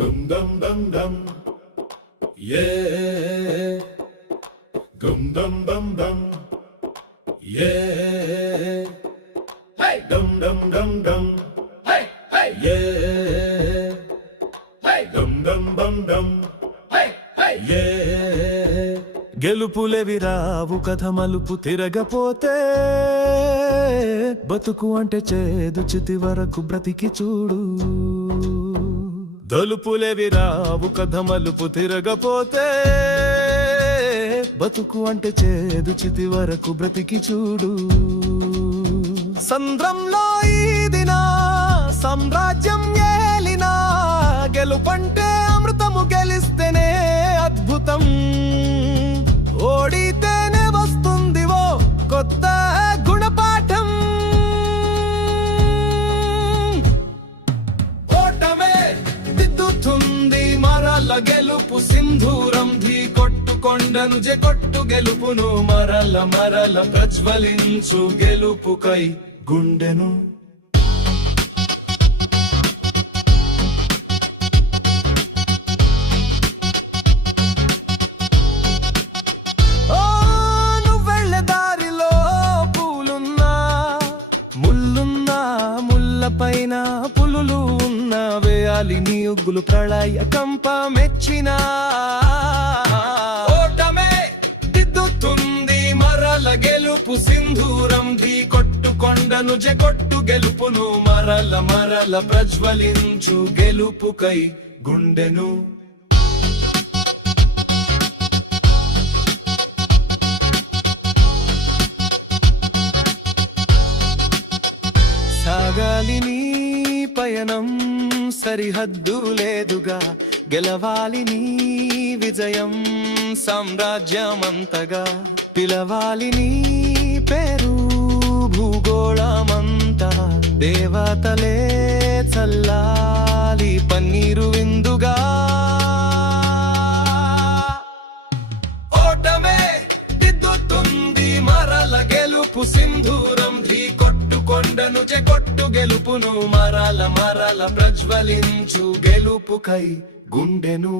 Gum dum dum dum, yeah. Gum dum dum dum, yeah. Hey, dum dum dum dum, hey, hey, yeah. Hey, dum dum dum dum, hey, hey, yeah. గెలుపులేవి రావు కథ మలుపు తిరగపోతే బతుకు అంటే చేదు చితి వరకు బ్రతికి చూడు. దలుపులేవి రావు కథ మలుపు తిరగపోతే బతుకు అంటే చేదు చితి వరకు బ్రతికి చూడు. సంద్రంలో ఈదిన సామ్రాజ్యం ఏలినా గెలుపంటే అమృతము గెలిస్తేనే అద్భుతం. ఓడితేనే వస్తుంది ఓ కొత్త గుణపాఠం. ఓటమే దిద్దుతుంది మరల గెలుపు సింధూరం. ధీ కొట్టు కొండను కొట్టు గెలుపును మరల మరల ప్రజ్వలించు గెలుపుకై గుండెను. పైన పులులు ఉన్న వేయాలి నీ ఉగ్గులు ప్రళయ కంప మెచ్చిన. ఓటమే దిద్దుతుంది మరల గెలుపు సింధూరం. ధీ కొట్టు కొండను కొట్టు గెలుపును మరల మరల ప్రజ్వలించు గెలుపుకై గుండెను. సాగాలి నీ పయనం సరిహద్దు లేదుగా. గెలవాలి నీ విజయం సామ్రాజ్యమంతగా. పిలవాలి నీ పేరు భూగోళమంతా. దేవతలే చల్లాలి పన్నీరు విందుగా. ఓటమే దిద్దుతుంది మరల గెలుపు సింధూరం. ధీ కొట్టు కొండను కొట్టు గెలుపును మరల మరల ప్రజ్వలించు గెలుపుకై గుండెను.